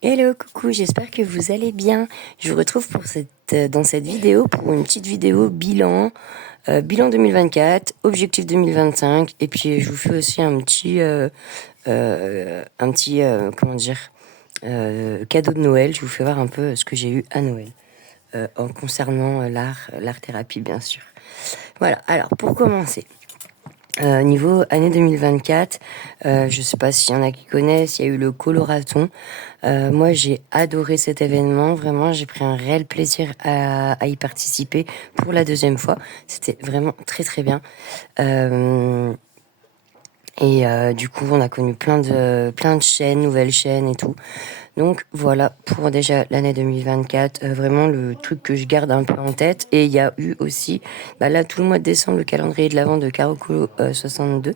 Hello, coucou, j'espère que vous allez bien. Je vous retrouve dans cette vidéo pour une petite vidéo bilan 2024, objectif 2025, et puis je vous fais aussi comment dire, cadeau de Noël. Je vous fais voir un peu ce que j'ai eu à Noël, en concernant l'art thérapie, bien sûr. Voilà, alors pour commencer. Niveau année 2024, je sais pas s'il y en a qui connaissent, il y a eu le Coloraton. Moi, j'ai adoré cet événement. Vraiment, j'ai pris un réel plaisir à y participer pour la deuxième fois. C'était vraiment très très bien. Du coup, on a connu plein de chaînes, nouvelles chaînes et tout. Donc voilà pour déjà l'année 2024, vraiment le truc que je garde un peu en tête. Et il y a eu aussi, là tout le mois de décembre, le calendrier de l'Avent de Carocolo 62,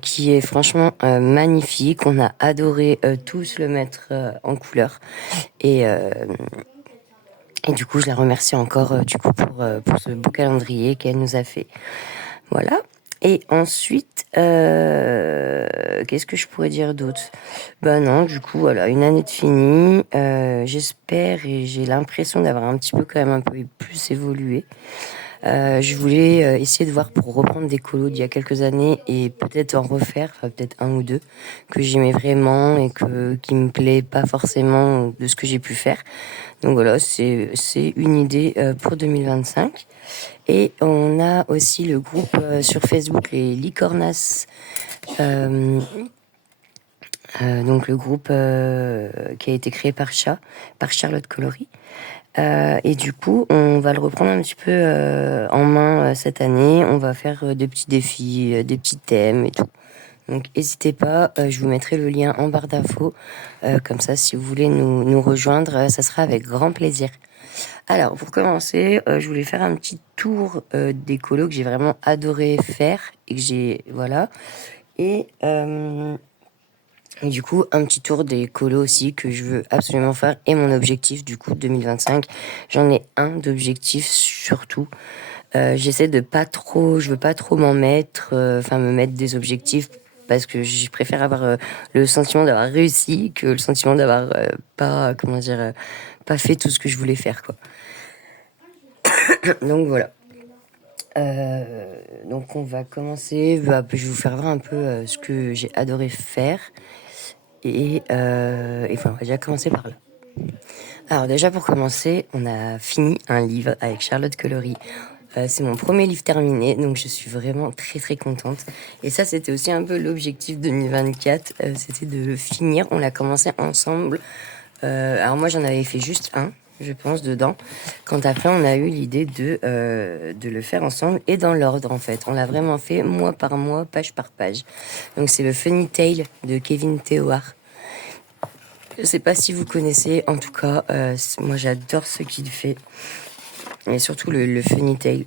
qui est franchement magnifique. On a adoré tous le mettre en couleur. Et, euh, et du coup, je la remercie encore pour ce beau calendrier qu'elle nous a fait. Voilà. Et ensuite, qu'est-ce que je pourrais dire d'autre? Non, du coup, voilà, une année de finie. J'espère et j'ai l'impression d'avoir un petit peu quand même un peu plus évolué. Je voulais essayer de voir pour reprendre des colos d'il y a quelques années et peut-être en refaire, enfin peut-être un ou deux, que j'aimais vraiment et qui me plaît pas forcément de ce que j'ai pu faire. Donc voilà, c'est une idée pour 2025. Et on a aussi le groupe sur Facebook, les Licornas. Donc le groupe qui a été créé par Charlotte Colory. Et du coup, on va le reprendre un petit peu en main cette année. On va faire des petits défis, des petits thèmes et tout. Donc n'hésitez pas, je vous mettrai le lien en barre d'infos. Comme ça, si vous voulez nous rejoindre, ça sera avec grand plaisir. Alors, pour commencer, je voulais faire un petit tour des colos que j'ai vraiment adoré faire et que j'ai... Voilà. Et... Et du coup, un petit tour des colos aussi que je veux absolument faire. Et mon objectif, du coup, 2025, j'en ai un d'objectif surtout. J'essaie de pas trop, je veux pas trop m'en mettre, me mettre des objectifs parce que je préfère avoir le sentiment d'avoir réussi que le sentiment d'avoir pas fait tout ce que je voulais faire, quoi. Donc voilà. Donc on va commencer. Je vais vous faire voir un peu ce que j'ai adoré faire. On va déjà commencer par là. Alors déjà pour commencer, on a fini un livre avec Charlotte Colory. C'est mon premier livre terminé, donc je suis vraiment très très contente. Et ça, c'était aussi un peu l'objectif 2024, c'était de le finir. On l'a commencé ensemble. Alors moi, j'en avais fait juste un, je pense, dedans. Quand après, on a eu l'idée de le faire ensemble et dans l'ordre, en fait. On l'a vraiment fait mois par mois, page par page. Donc c'est le Funny Tale de Kevin Theohar. Je sais pas si vous connaissez, en tout cas, moi j'adore ce qu'il fait. Et surtout le Funny Tale.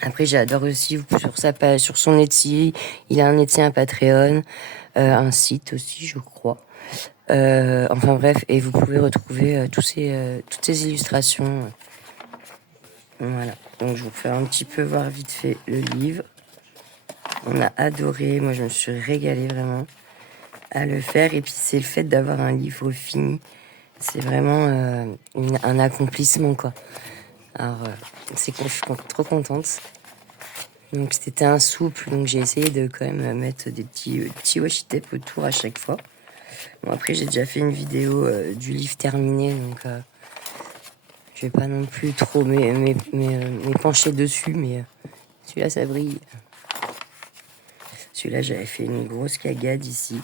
Après, j'adore aussi sur sa page, sur son Etsy. Il a un Etsy, un Patreon, un site aussi, je crois. Enfin bref, et vous pouvez retrouver toutes ces illustrations. Voilà. Donc je vous fais un petit peu voir vite fait le livre. On a adoré, moi je me suis régalée vraiment à le faire. Et puis c'est le fait d'avoir un livre fini. C'est vraiment un accomplissement, quoi. Alors, je suis trop contente. Donc c'était un souple, donc j'ai essayé de quand même mettre des petits washi tape autour à chaque fois. Bon, après j'ai déjà fait une vidéo du livre terminé, donc je vais pas non plus trop m'épancher dessus, mais celui-là ça brille. Celui-là j'avais fait une grosse cagade ici.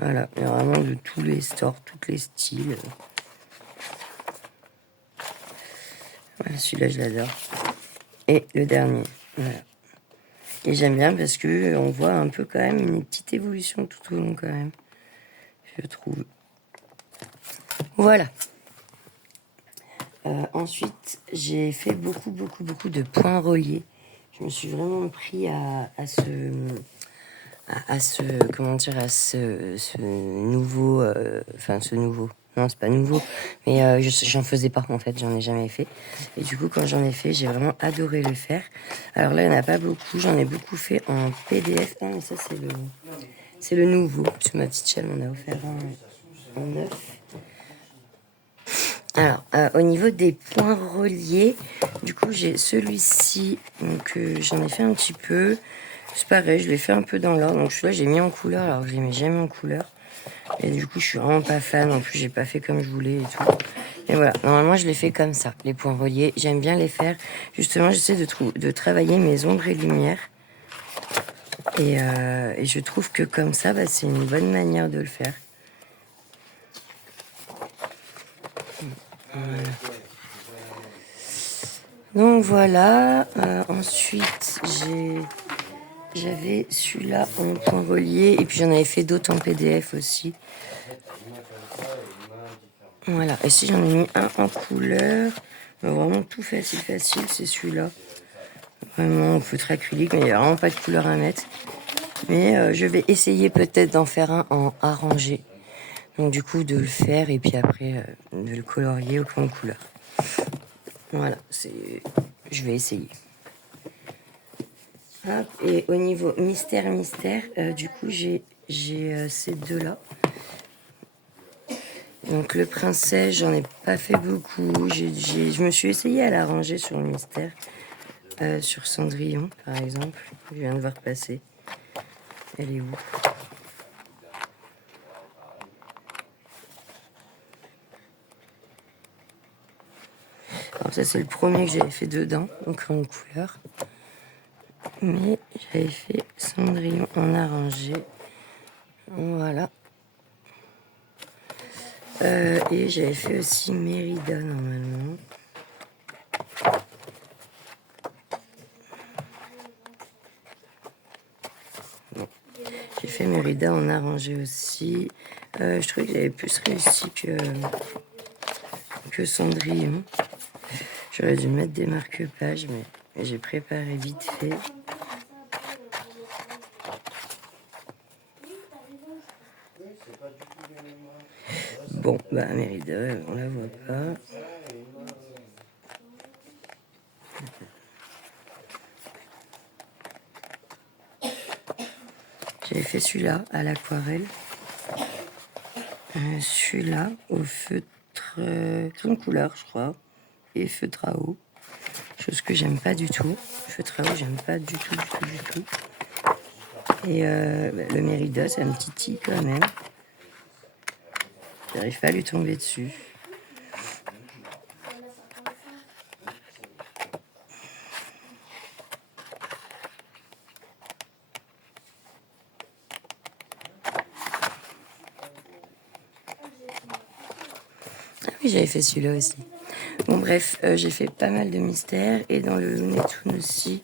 Voilà, il y a vraiment de tous les stores, tous les styles. Voilà, celui-là je l'adore. Et le dernier, voilà. Et j'aime bien parce que on voit un peu quand même une petite évolution tout au long quand même, je trouve. Voilà. Ensuite, j'ai fait beaucoup de points reliés. Je me suis vraiment pris à ce nouveau, ce nouveau. Non, c'est pas nouveau. Mais j'en faisais pas, en fait. J'en ai jamais fait. Et du coup, quand j'en ai fait, j'ai vraiment adoré le faire. Alors là, il n'y en a pas beaucoup. J'en ai beaucoup fait en PDF. Ah, mais ça, c'est le nouveau. Parce que ma petite chère m'en a offert un en neuf. Alors, au niveau des points reliés, du coup, j'ai celui-ci. Donc, j'en ai fait un petit peu. C'est pareil, je l'ai fait un peu dans l'ordre. Donc, celui-là, j'ai mis en couleur alors que je les mets jamais en couleur. Et du coup, je suis vraiment pas fan. En plus, j'ai pas fait comme je voulais et tout. Et voilà, normalement, je les fais comme ça, les points reliés. J'aime bien les faire. Justement, j'essaie de travailler mes ombres et lumières. Et je trouve que comme ça, bah, c'est une bonne manière de le faire. Voilà. Donc voilà, ensuite j'avais celui-là en point relié et puis j'en avais fait d'autres en PDF aussi. Voilà, et si j'en ai mis un en couleur, vraiment tout facile, c'est celui-là. Vraiment en feutre acrylique, mais il n'y a vraiment pas de couleur à mettre. Mais je vais essayer peut-être d'en faire un en arrangé. Donc du coup de le faire et puis après de le colorier au point de couleur. Voilà, je vais essayer. Hop, et au niveau mystère, du coup j'ai ces deux-là. Donc le princesse, j'en ai pas fait beaucoup. Je me suis essayée à la ranger sur le mystère. Sur Cendrillon, par exemple. Je viens de voir passer. Elle est où? Alors ça, c'est le premier que j'avais fait dedans, donc en couleur. Mais j'avais fait Cendrillon en arrangé. Voilà. Et j'avais fait aussi Mérida, normalement. Bon. J'ai fait Mérida en arrangé aussi. Je trouvais que j'avais plus réussi que Cendrillon. J'aurais dû mettre des marque-pages, mais j'ai préparé vite fait. Bon, bah Mérida, on la voit pas. J'avais fait celui-là à l'aquarelle. Celui-là au feutre ton couleur, je crois. Et feutre à eau. Chose que j'aime pas du tout. Feutre à eau, j'aime pas du tout. Et le Mérida, c'est un petit titille quand même. J'arrive pas à lui tomber dessus. Ah oui, j'avais fait celui-là aussi. Bon bref, j'ai fait pas mal de mystères. Et dans le Looney Tunes aussi.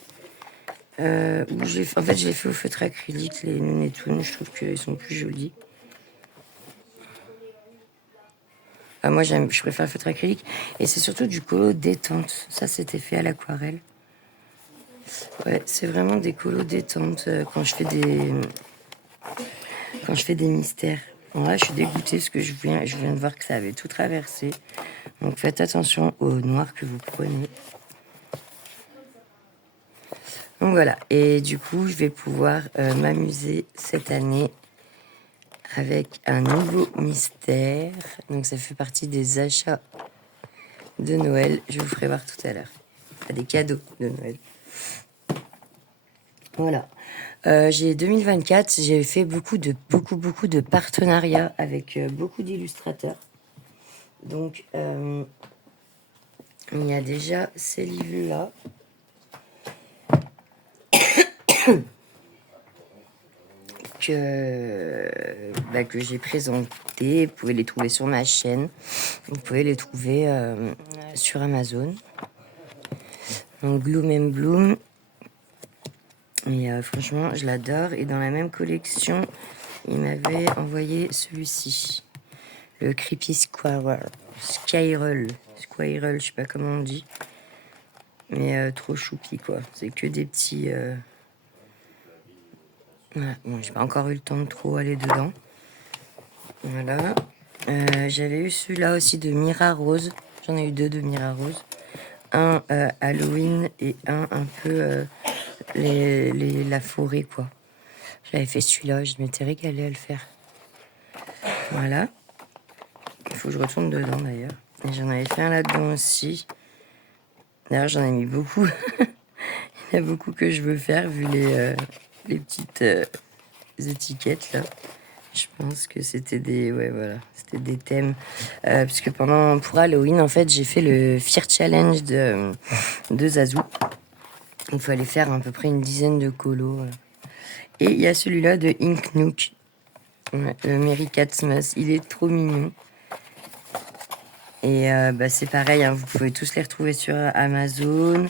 En fait, j'ai fait au feutre acrylique les Looney Tunes. Je trouve qu'ils sont plus jolis. Moi, je préfère le feutre acrylique. Et c'est surtout du colo détente. Ça, c'était fait à l'aquarelle. Ouais, c'est vraiment des colos détente quand je fais des mystères. Bon, là, je suis dégoûtée parce que je viens de voir que ça avait tout traversé. Donc, faites attention au noir que vous prenez. Donc, voilà. Et du coup, je vais pouvoir m'amuser cette année avec un nouveau mystère. Donc, ça fait partie des achats de Noël. Je vous ferai voir tout à l'heure. Des cadeaux de Noël. Voilà. J'ai 2024, j'ai fait beaucoup de partenariats avec beaucoup d'illustrateurs. Donc, il y a déjà ces livres-là. que j'ai présentés. Vous pouvez les trouver sur ma chaîne. Vous pouvez les trouver sur Amazon. Donc, Gloom and Bloom. Et franchement, je l'adore. Et dans la même collection, il m'avait envoyé celui-ci. Le Creepy Squirrel. Squirrel, je sais pas comment on dit. Mais trop choupi, quoi. C'est que des petits... Voilà. Bon, j'ai pas encore eu le temps de trop aller dedans. Voilà. J'avais eu celui-là aussi de Mira Rose. J'en ai eu deux de Mira Rose. Un Halloween et un peu la forêt, quoi. J'avais fait celui-là, je m'étais régalée à le faire. Voilà. Il faut que je retourne dedans, d'ailleurs. Et j'en avais fait un là-dedans aussi. D'ailleurs, j'en ai mis beaucoup. Il y a beaucoup que je veux faire, vu les petites étiquettes, là. Je pense que c'était des... Ouais, voilà. C'était des thèmes. Parce que pour Halloween, en fait, j'ai fait le Fear Challenge de Zazu. Il fallait faire à peu près une dizaine de colos. Et il y a celui-là de Ink Nook. Ouais, le Mary Catmas. Il est trop mignon. Et c'est pareil, hein, vous pouvez tous les retrouver sur Amazon.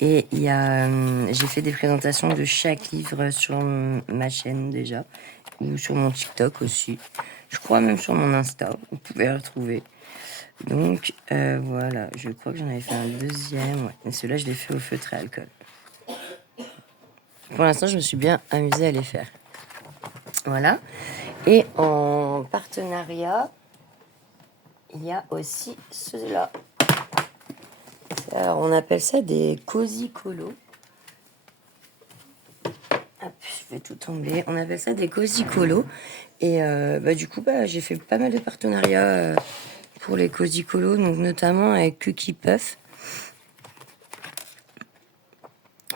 Et j'ai fait des présentations de chaque livre sur ma chaîne déjà. Ou sur mon TikTok aussi. Je crois même sur mon Insta. Vous pouvez les retrouver. Donc voilà, je crois que j'en avais fait un deuxième. Ouais. Mais celui-là, je l'ai fait au feutre à alcool. Pour l'instant, je me suis bien amusée à les faire. Voilà. Et en partenariat, il y a aussi ceux-là. Alors, on appelle ça des cozy colos. Hop, je vais tout tomber. On appelle ça des cozy colos. Et du coup, j'ai fait pas mal de partenariats pour les cozy colos, donc notamment avec Cookie Puff.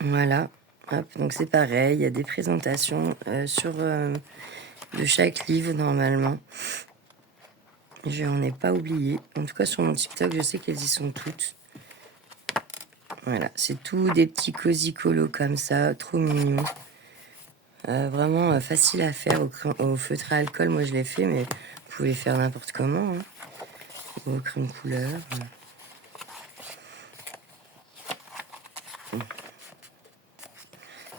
Voilà. Hop, donc c'est pareil, il y a des présentations de chaque livre normalement. Je n'en ai pas oublié. En tout cas, sur mon TikTok, je sais qu'elles y sont toutes. Voilà, c'est tout des petits cozy colos comme ça, trop mignons. Vraiment facile à faire au feutre à alcool. Moi, je l'ai fait, mais vous pouvez les faire n'importe comment. Hein. Au crème couleur.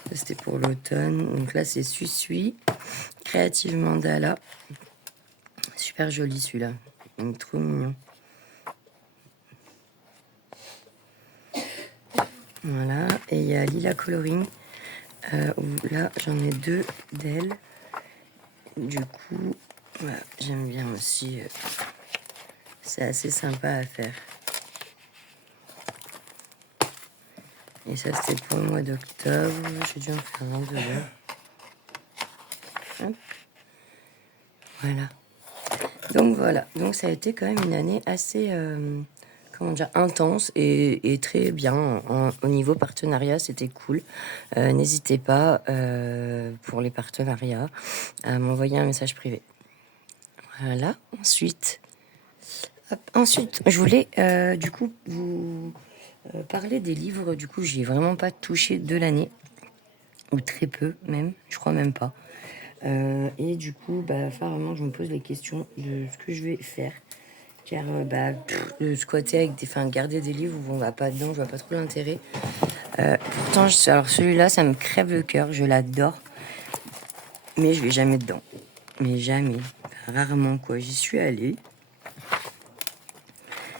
Ça, c'était pour l'automne. Donc là, c'est Suisui. Creative Mandala. Super joli celui-là. Trop mignon. Voilà. Et il y a Lila Coloring. Où là, j'en ai deux d'elle. Du coup, voilà, j'aime bien aussi. C'est assez sympa à faire. Et ça, c'était pour le mois d'octobre. J'ai dû en faire un, deux. Hop. Voilà. Donc voilà. Donc ça a été quand même une année assez, intense et très bien. Au niveau partenariat, c'était cool. N'hésitez pas, pour les partenariats, à m'envoyer un message privé. Voilà. Ensuite, je voulais du coup vous parler des livres. Du coup, j'y ai vraiment pas touché de l'année, ou très peu même, je crois même pas. Et du coup, apparemment, je me pose les questions de ce que je vais faire. Car squatter avec garder des livres où on va pas dedans, je vois pas trop l'intérêt. Pourtant, alors celui-là, ça me crève le cœur, je l'adore. Mais je vais jamais dedans. Mais jamais. Rarement, quoi. J'y suis allée.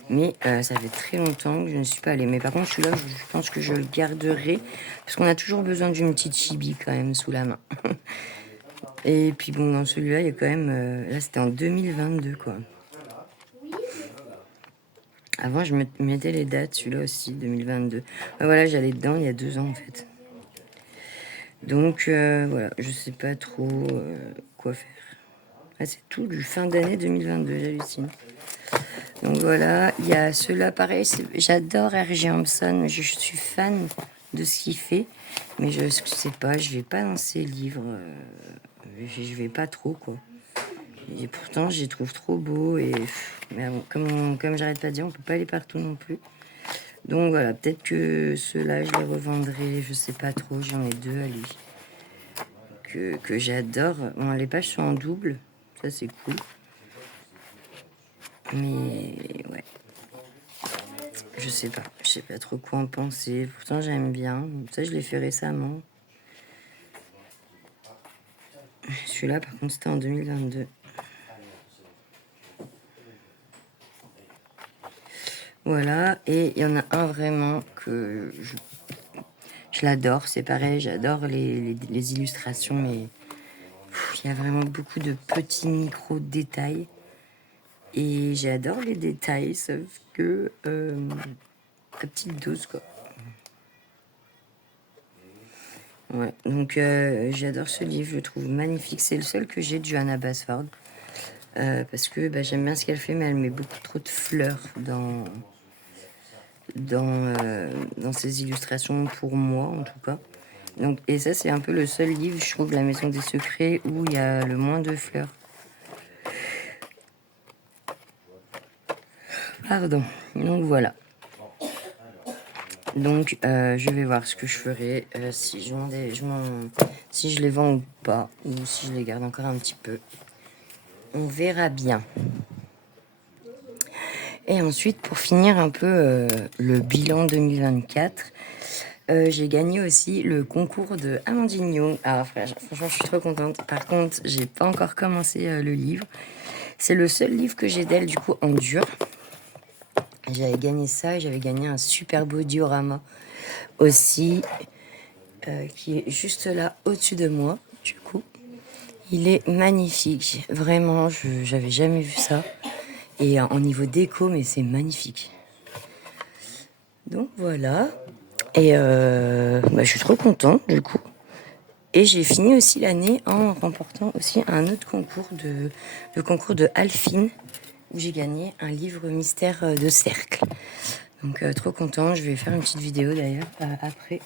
Mais ça fait très longtemps que je ne suis pas allée. Mais par contre, celui-là, je pense que je le garderai. Parce qu'on a toujours besoin d'une petite chibi quand même sous la main. Et puis bon, dans celui-là, il y a quand même... là, c'était en 2022, quoi. Avant, je mettais les dates, celui-là aussi, 2022. Voilà, j'allais dedans il y a 2 ans, en fait. Donc, voilà, je sais pas trop quoi faire. Ah, c'est tout du fin d'année 2022, j'hallucine. Donc voilà, il y a ceux-là, pareil, j'adore R.J. Hampson, je suis fan de ce qu'il fait, mais je sais pas, je vais pas dans ses livres, je vais pas trop, quoi. Et pourtant, je les trouve trop beaux, mais bon, comme j'arrête pas de dire, on peut pas aller partout non plus. Donc voilà, peut-être que ceux-là, je les revendrai, je sais pas trop, j'en ai 2 à lui. Que j'adore. Bon, les pages sont en double, ça c'est cool. Mais ouais, je sais pas trop quoi en penser. Pourtant j'aime bien. Ça je l'ai fait récemment. Celui-là par contre c'était en 2022. Voilà, et il y en a un vraiment que je l'adore. C'est pareil, j'adore les illustrations, mais il y a vraiment beaucoup de petits micro-détails. Et j'adore les détails, sauf que à petite dose, quoi. Ouais, donc j'adore ce livre, je le trouve magnifique. C'est le seul que j'ai de Johanna Basford. Parce que j'aime bien ce qu'elle fait, mais elle met beaucoup trop de fleurs dans ses illustrations, pour moi en tout cas. Donc, et ça, c'est un peu le seul livre, je trouve, La Maison des Secrets, où il y a le moins de fleurs. Pardon. Donc voilà. Donc je vais voir ce que je ferai, si si je les vends ou pas, ou si je les garde encore un petit peu. On verra bien. Et ensuite, pour finir un peu le bilan 2024, j'ai gagné aussi le concours de Amandine Young. Alors franchement, je suis trop contente. Par contre, j'ai pas encore commencé le livre. C'est le seul livre que j'ai d'elle, du coup, en dur. J'avais gagné ça, et j'avais gagné un super beau diorama aussi, qui est juste là, au-dessus de moi, du coup. Il est magnifique, vraiment, j'avais jamais vu ça. Et en niveau déco, mais c'est magnifique. Donc voilà. Et je suis trop contente, du coup. Et j'ai fini aussi l'année en remportant aussi un autre concours, le concours de Alphine, où j'ai gagné un livre mystère de cercle. Donc trop content, je vais faire une petite vidéo d'ailleurs après.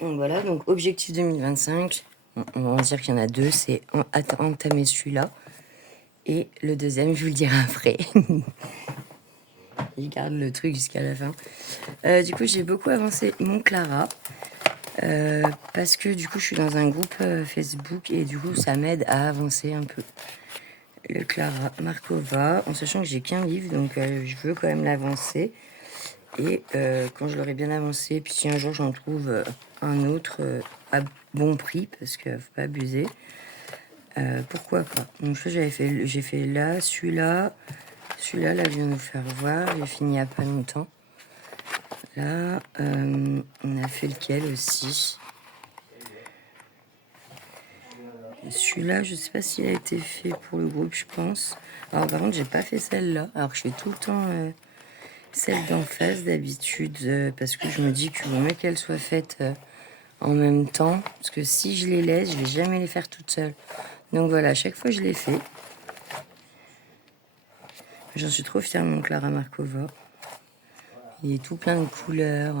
Donc voilà, donc objectif 2025, on va dire qu'il y en a deux, c'est entamer celui-là. Et le deuxième, je vous le dirai après. Je garde le truc jusqu'à la fin. Du coup, j'ai beaucoup avancé mon Clara. Parce que du coup, je suis dans un groupe Facebook et du coup, ça m'aide à avancer un peu. Le Clara Markova, en sachant que j'ai qu'un livre, donc je veux quand même l'avancer. Et quand je l'aurai bien avancé, puis si un jour j'en trouve un autre à bon prix, parce qu'il ne faut pas abuser, pourquoi pas. Donc j'ai fait là, celui-là, là, je viens de vous faire voir, j'ai fini il n'y a pas longtemps. Là, on a fait lequel aussi? Celui-là, je sais pas s'il a été fait pour le groupe, je pense. Alors par contre, j'ai pas fait celle-là. Alors que je fais tout le temps celle d'en face d'habitude, parce que je me dis qu'il vaut mieux qu'elle soit faite en même temps. Parce que si je les laisse, je vais jamais les faire toute seule. Donc voilà, à chaque fois je les fais. J'en suis trop fière de mon Clara Markova. Il est tout plein de couleurs.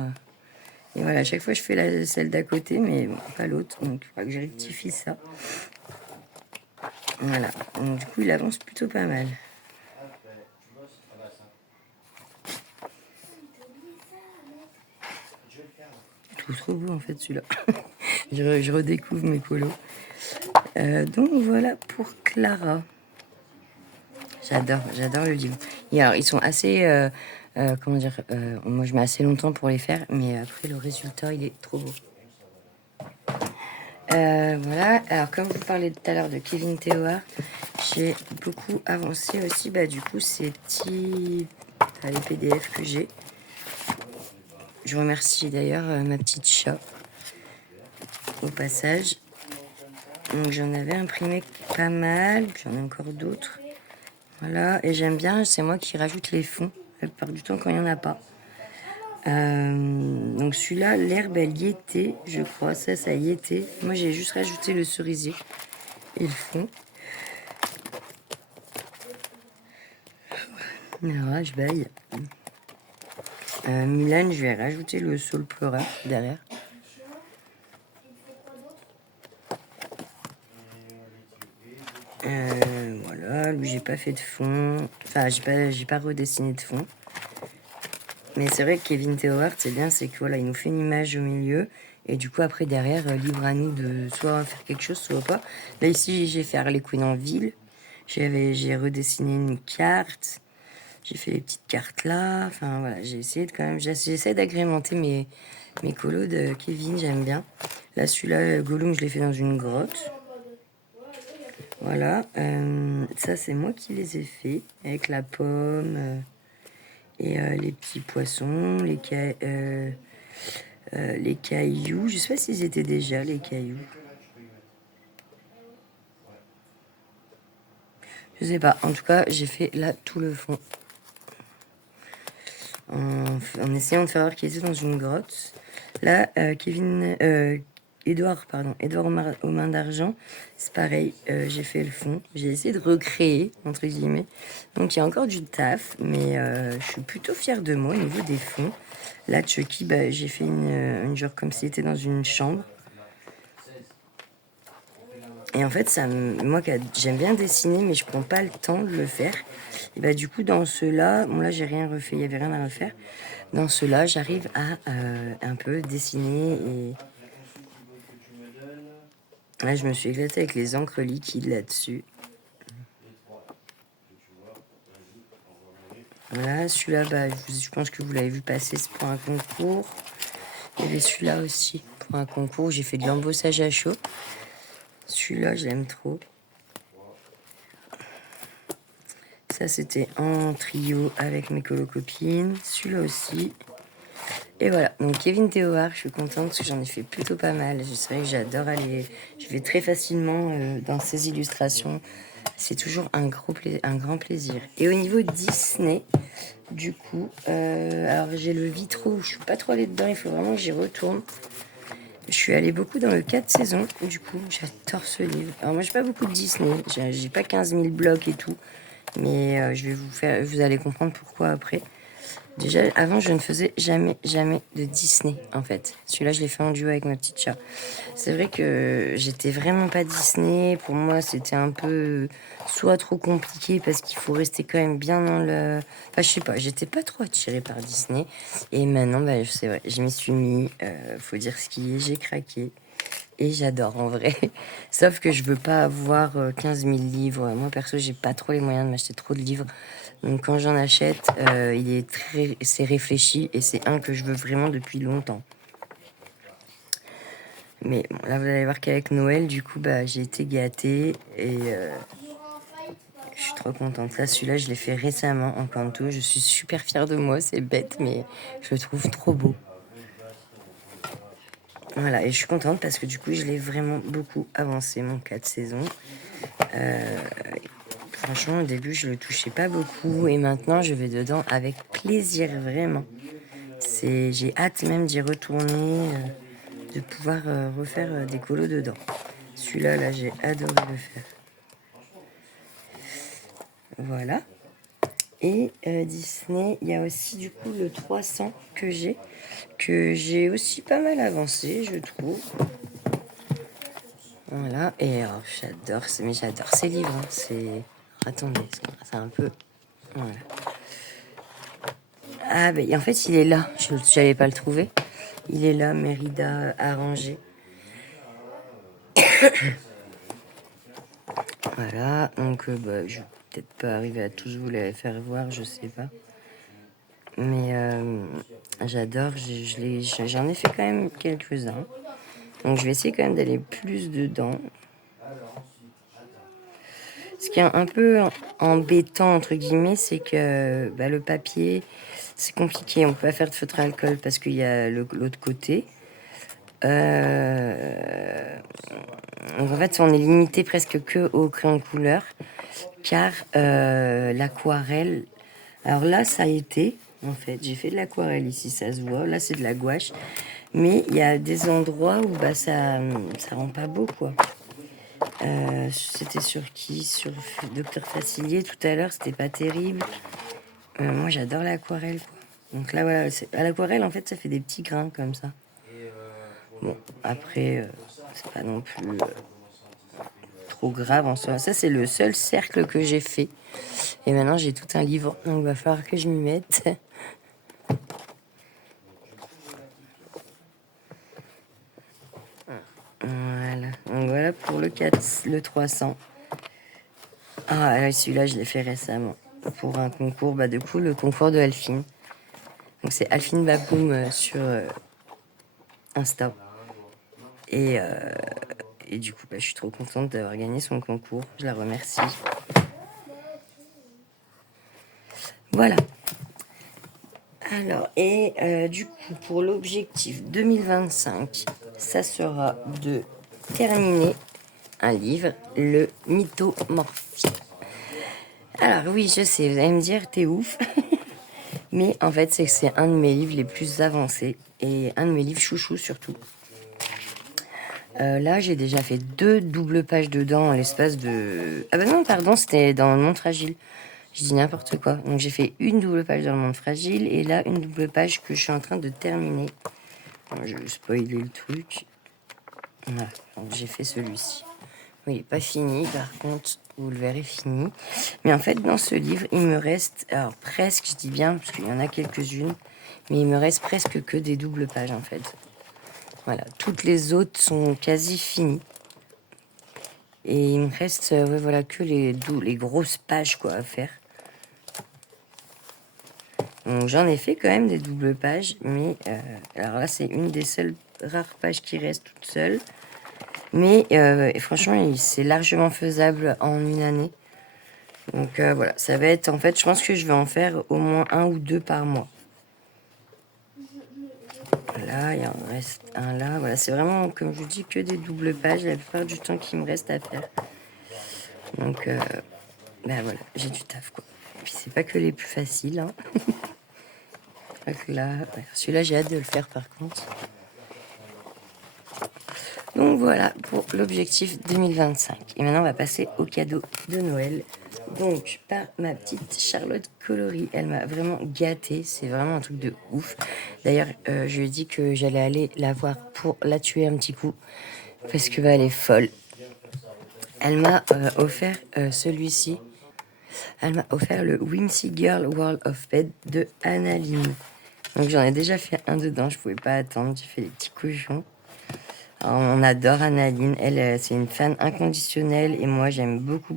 Et voilà, à chaque fois je fais celle d'à côté, mais bon, pas l'autre. Donc il faudra que je rectifie ça. Voilà, donc du coup il avance plutôt pas mal. Je trouve trop beau en fait celui-là. je redécouvre mes colos. Donc voilà pour Clara. J'adore le livre. Et alors ils sont assez, comment dire, moi je mets assez longtemps pour les faire, mais après le résultat il est trop beau. Voilà, alors comme vous parlez tout à l'heure de Kevin Théoard, j'ai beaucoup avancé aussi, du coup ces petits les PDF que j'ai. Je remercie d'ailleurs ma petite chat au passage. Donc j'en avais imprimé pas mal, puis j'en ai encore d'autres. Voilà, et j'aime bien, c'est moi qui rajoute les fonds, la plupart du temps quand il n'y en a pas. Donc celui-là, l'herbe elle y était, je crois, ça y était. Moi j'ai juste rajouté le cerisier et le fond. Alors je baille. Milan, je vais rajouter le saule pleureur derrière. Voilà, lui j'ai pas fait de fond. Enfin, j'ai pas redessiné de fond. Mais c'est vrai que Kevin Théoard, c'est bien, c'est que voilà, il nous fait une image au milieu. Et du coup, après, derrière, libre à nous de soit faire quelque chose, soit pas. Là, ici, j'ai fait Harley Quinn en ville. J'ai redessiné une carte. J'ai fait les petites cartes là. Enfin, voilà, j'ai essayé de quand même... J'essaie d'agrémenter mes colos de Kevin, j'aime bien. Là, celui-là, Gollum, je l'ai fait dans une grotte. Voilà. Ça, c'est moi qui les ai faits. Avec la pomme... et les petits poissons, les cailloux. Je sais pas s'ils étaient déjà les cailloux. Je sais pas. En tout cas, j'ai fait là tout le fond. En essayant de faire voir qu'il était dans une grotte. Là, Edouard aux mains d'argent, c'est pareil, j'ai fait le fond, j'ai essayé de recréer, entre guillemets, donc il y a encore du taf, mais je suis plutôt fière de moi au niveau des fonds. Là, Chucky, j'ai fait une genre comme s'il était dans une chambre, et en fait, moi j'aime bien dessiner, mais je prends pas le temps de le faire. Et du coup, dans ceux-là, bon là j'ai rien refait, il y avait rien à refaire. Dans ceux-là, j'arrive à un peu dessiner et là, je me suis éclatée avec les encres liquides là-dessus. Voilà, celui-là, je pense que vous l'avez vu passer, c'est pour un concours. Il y avait celui-là aussi, pour un concours. J'ai fait de l'embossage à chaud. Celui-là, je l'aime trop. Ça, c'était en trio avec mes colocopines. Celui-là aussi. Et voilà, donc Kevin Théoard, je suis contente parce que j'en ai fait plutôt pas mal. C'est vrai que j'adore aller... Je vais très facilement dans ses illustrations. C'est toujours un grand plaisir. Et au niveau Disney, du coup, alors j'ai le Vitro, je suis pas trop allée dedans, il faut vraiment que j'y retourne. Je suis allée beaucoup dans le 4 saisons, du coup, j'adore ce livre. Alors moi, j'ai pas beaucoup de Disney, j'ai pas 15 000 blocs et tout, mais je vais vous allez comprendre pourquoi après. Déjà, avant, je ne faisais jamais de Disney, en fait. Celui-là, je l'ai fait en duo avec ma petite chat. C'est vrai que j'étais vraiment pas Disney. Pour moi, c'était un peu soit trop compliqué parce qu'il faut rester quand même bien dans le... Enfin, je sais pas, j'étais pas trop attirée par Disney. Et maintenant, c'est vrai, je m'y suis mis. Faut dire ce qui est, j'ai craqué. Et j'adore en vrai. Sauf que je veux pas avoir 15 000 livres. Moi perso, j'ai pas trop les moyens de m'acheter trop de livres. Donc quand j'en achète, c'est réfléchi et c'est un que je veux vraiment depuis longtemps. Mais bon, là vous allez voir qu'avec Noël, du coup, j'ai été gâtée et je suis trop contente. Là, celui-là, je l'ai fait récemment en Canto. Je suis super fière de moi, c'est bête, mais je le trouve trop beau. Voilà, et je suis contente parce que du coup, je l'ai vraiment beaucoup avancé, mon 4 saisons. Franchement, au début, je le touchais pas beaucoup et maintenant, je vais dedans avec plaisir, vraiment. J'ai hâte même d'y retourner, de pouvoir refaire des colos dedans. Celui-là, là, j'ai adoré le faire. Voilà. Et Disney, il y a aussi du coup le 300 que j'ai aussi pas mal avancé, je trouve. Voilà, et alors, j'adore ces livres. Hein. Attendez, c'est un peu... Voilà. Ah, en fait, il est là. Je n'allais pas le trouver. Il est là, Mérida arrangé. Voilà, donc je vais peut-être pas arriver à tous vous les faire voir, je sais pas. Mais j'adore, j'en ai fait quand même quelques-uns. Donc je vais essayer quand même d'aller plus dedans. Ce qui est un peu embêtant, entre guillemets, c'est que le papier, c'est compliqué. On peut pas faire de feutre à alcool parce qu'il y a l'autre côté. Donc en fait, on est limité presque que au crayon de couleur. Car l'aquarelle... Alors là, ça a été... En fait, j'ai fait de l'aquarelle ici, ça se voit. Là, c'est de la gouache. Mais il y a des endroits où ça rend pas beau, quoi. C'était sur qui? Sur Docteur Facilier tout à l'heure, c'était pas terrible. Moi, j'adore l'aquarelle, quoi. Donc là, voilà, à l'aquarelle, en fait, ça fait des petits grains comme ça. Bon, après, c'est pas non plus trop grave en soi. Ça, c'est le seul cercle que j'ai fait. Et maintenant, j'ai tout un livre, donc il va falloir que je m'y mette. Voilà, donc voilà pour le 300. Ah, celui-là, je l'ai fait récemment pour un concours, du coup, le concours de Alphine. Donc c'est Alphine Baboum sur Insta. Et du coup, je suis trop contente d'avoir gagné son concours. Je la remercie. Voilà. Alors, et du coup, pour l'objectif 2025, ça sera de terminer un livre, le Mythomorphie. Alors oui, je sais, vous allez me dire, t'es ouf. Mais en fait, c'est que c'est un de mes livres les plus avancés. Et un de mes livres chouchous surtout. Là, j'ai déjà fait 2 doubles pages dedans en l'espace de... Ah bah non, pardon, c'était dans Le Monde Fragile. Je dis n'importe quoi. Donc j'ai fait une double page dans Le Monde Fragile et là, une double page que je suis en train de terminer. Bon, je vais spoiler le truc. Voilà, donc j'ai fait celui-ci. Oui, il n'est pas fini, par contre, vous le verrez fini. Mais en fait, dans ce livre, il me reste... Alors presque, je dis bien, parce qu'il y en a quelques-unes. Mais il me reste presque que des doubles pages, en fait. Voilà, toutes les autres sont quasi finies. Et il me reste ouais, voilà, que les grosses pages quoi, à faire. Donc j'en ai fait quand même des doubles pages, mais alors là c'est une des seules rares pages qui reste toute seule. Mais franchement c'est largement faisable en une année. Donc voilà, ça va être en fait, je pense que je vais en faire au moins 1 ou 2 par mois. Là, il en reste un là. Voilà, c'est vraiment, comme je vous dis, que des doubles pages la plupart du temps qu'il me reste à faire. Donc, ben voilà, j'ai du taf, quoi. Et puis, c'est pas que les plus faciles, hein. Donc là, ouais, celui-là, j'ai hâte de le faire, par contre. Donc, voilà pour l'objectif 2025. Et maintenant, on va passer au cadeau de Noël. Donc, par ma petite Charlotte Coloris. Elle m'a vraiment gâtée. C'est vraiment un truc de ouf. D'ailleurs, je lui ai dit que j'allais aller la voir pour la tuer un petit coup. Parce que bah, elle est folle. Elle m'a offert celui-ci. Elle m'a offert le Whimsy Girl World of Pet de Annaline. Donc j'en ai déjà fait un dedans, je pouvais pas attendre, j'ai fait les petits cochons. Alors, on adore Annaline, elle c'est une fan inconditionnelle et moi j'aime beaucoup.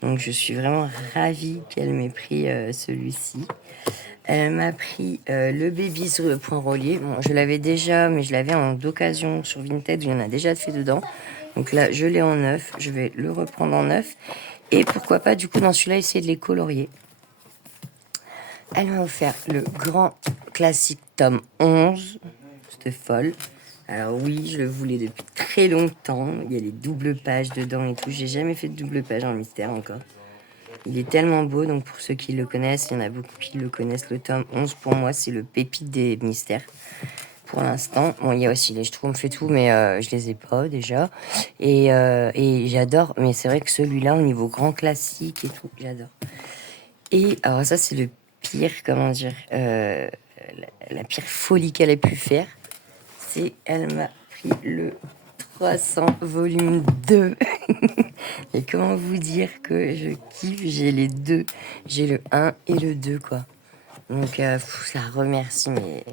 Donc je suis vraiment ravie qu'elle m'ait pris celui-ci. Elle m'a pris le baby sur le point relié. Bon, je l'avais déjà, mais je l'avais en d'occasion sur Vinted, il y en a déjà fait dedans. Donc là, je l'ai en neuf, je vais le reprendre en neuf. Et pourquoi pas, du coup, dans celui-là, essayer de les colorier. Elle m'a offert le grand classique tome 11. C'était folle. Alors oui, je le voulais depuis très longtemps. Il y a les doubles pages dedans et tout. J'ai jamais fait de double page en mystère encore. Il est tellement beau, donc pour ceux qui le connaissent, il y en a beaucoup qui le connaissent. Le tome 11, pour moi, c'est le pépite des mystères. Pour l'instant, bon, il y a aussi les Schtroumpfs et tout, mais je les ai pas déjà. Et j'adore, mais c'est vrai que celui-là, au niveau grand classique et tout, j'adore. Et alors ça, c'est le pire, comment dire, la pire folie qu'elle ait pu faire. C'est, elle m'a pris le 300 volume 2. Et comment vous dire que je kiffe, j'ai les deux. J'ai le 1 et le 2, quoi. Donc, je la remercie, mais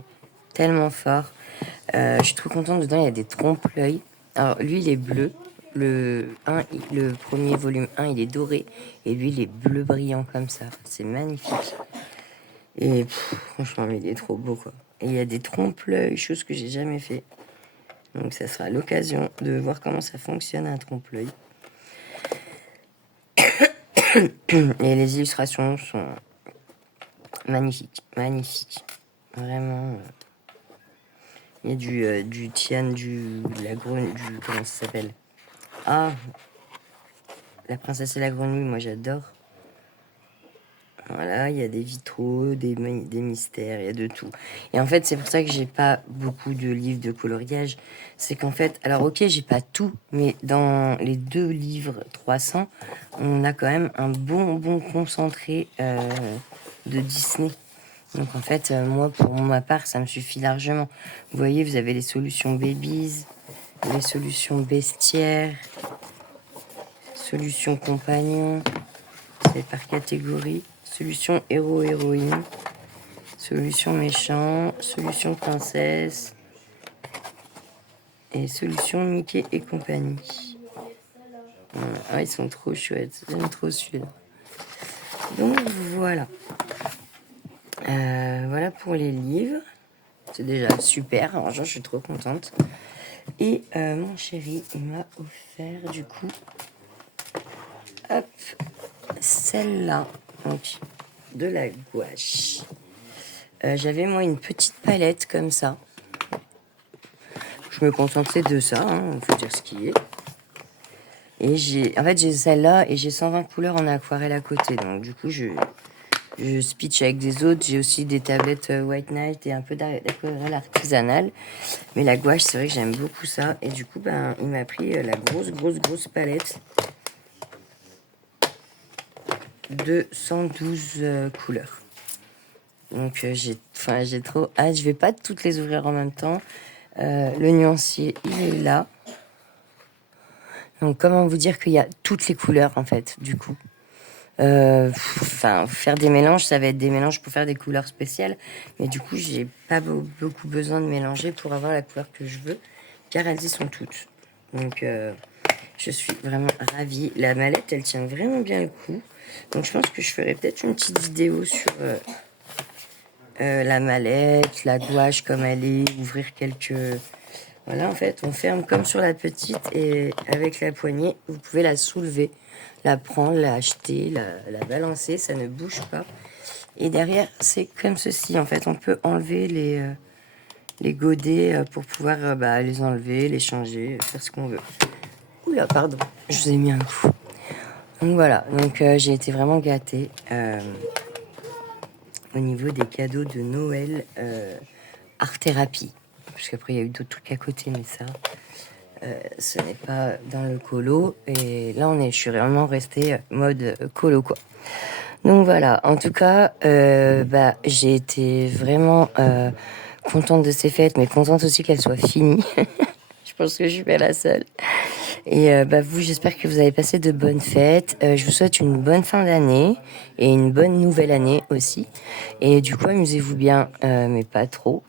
tellement fort. Je suis trop contente, dedans, il y a des trompe-l'œil. Alors, lui, il est bleu. Le premier volume 1, il est doré. Et lui, il est bleu brillant comme ça. C'est magnifique. Et franchement, il est trop beau, quoi. Et il y a des trompe-l'œil, chose que j'ai jamais fait. Donc, ça sera l'occasion de voir comment ça fonctionne un trompe-l'œil. Et les illustrations sont magnifiques. Vraiment. Il y a du Tian, la grenouille, comment ça s'appelle? Ah, la princesse et la grenouille, moi j'adore. Voilà, il y a des vitraux, des mystères, il y a de tout. Et en fait, c'est pour ça que j'ai pas beaucoup de livres de coloriage. C'est qu'en fait, alors ok, j'ai pas tout, mais dans les 2 livres 300, on a quand même un bon concentré de Disney. Donc en fait, moi, pour ma part, ça me suffit largement. Vous voyez, vous avez les solutions babies, les solutions bestiaires, solutions compagnons, c'est par catégorie. Solution héros-héroïne, solution méchant, solution princesse et solution Mickey et compagnie. Ah, ils sont trop chouettes, j'aime trop celui-là. Donc voilà. Voilà pour les livres. C'est déjà super, franchement je suis trop contente. Et mon chéri, il m'a offert du coup, hop, celle-là, donc de la gouache. J'avais moi une petite palette comme ça. Je me contentais de ça, hein, faut dire ce qui est. Et en fait, j'ai celle-là et j'ai 120 couleurs en aquarelle à côté. Donc, du coup, je speech avec des autres. J'ai aussi des tablettes White Knight et un peu d'aquarelle artisanale. Mais la gouache, c'est vrai que j'aime beaucoup ça. Et du coup, ben, il m'a pris la grosse palette de 112 couleurs. Donc, j'ai trop hâte. Je vais pas toutes les ouvrir en même temps. Le nuancier, il est là. Donc, comment vous dire qu'il y a toutes les couleurs, en fait, du coup. Faire des mélanges, ça va être des mélanges pour faire des couleurs spéciales. Mais du coup, j'ai pas beaucoup besoin de mélanger pour avoir la couleur que je veux, car elles y sont toutes. Donc, je suis vraiment ravie. La mallette, elle tient vraiment bien le coup. Donc, je pense que je ferai peut-être une petite vidéo sur la mallette, la gouache comme elle est, ouvrir quelques... Voilà, en fait, on ferme comme sur la petite et avec la poignée, vous pouvez la soulever, la prendre, la acheter, la balancer, ça ne bouge pas. Et derrière, c'est comme ceci, en fait, on peut enlever les godets pour pouvoir les enlever, les changer, faire ce qu'on veut. Oula, pardon, je vous ai mis un coup. Donc voilà, donc j'ai été vraiment gâtée au niveau des cadeaux de Noël art thérapie. Parce qu'après, il y a eu d'autres trucs à côté, mais ça, ce n'est pas dans le colo. Et là, je suis vraiment restée mode colo, quoi. Donc voilà, en tout cas, j'ai été vraiment contente de ces fêtes, mais contente aussi qu'elles soient finies. Je pense que je suis pas la seule. Et vous, j'espère que vous avez passé de bonnes fêtes. Je vous souhaite une bonne fin d'année et une bonne nouvelle année aussi. Et du coup, amusez-vous bien, mais pas trop.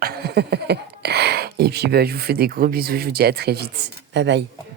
Et puis, je vous fais des gros bisous. Je vous dis à très vite. Bye bye.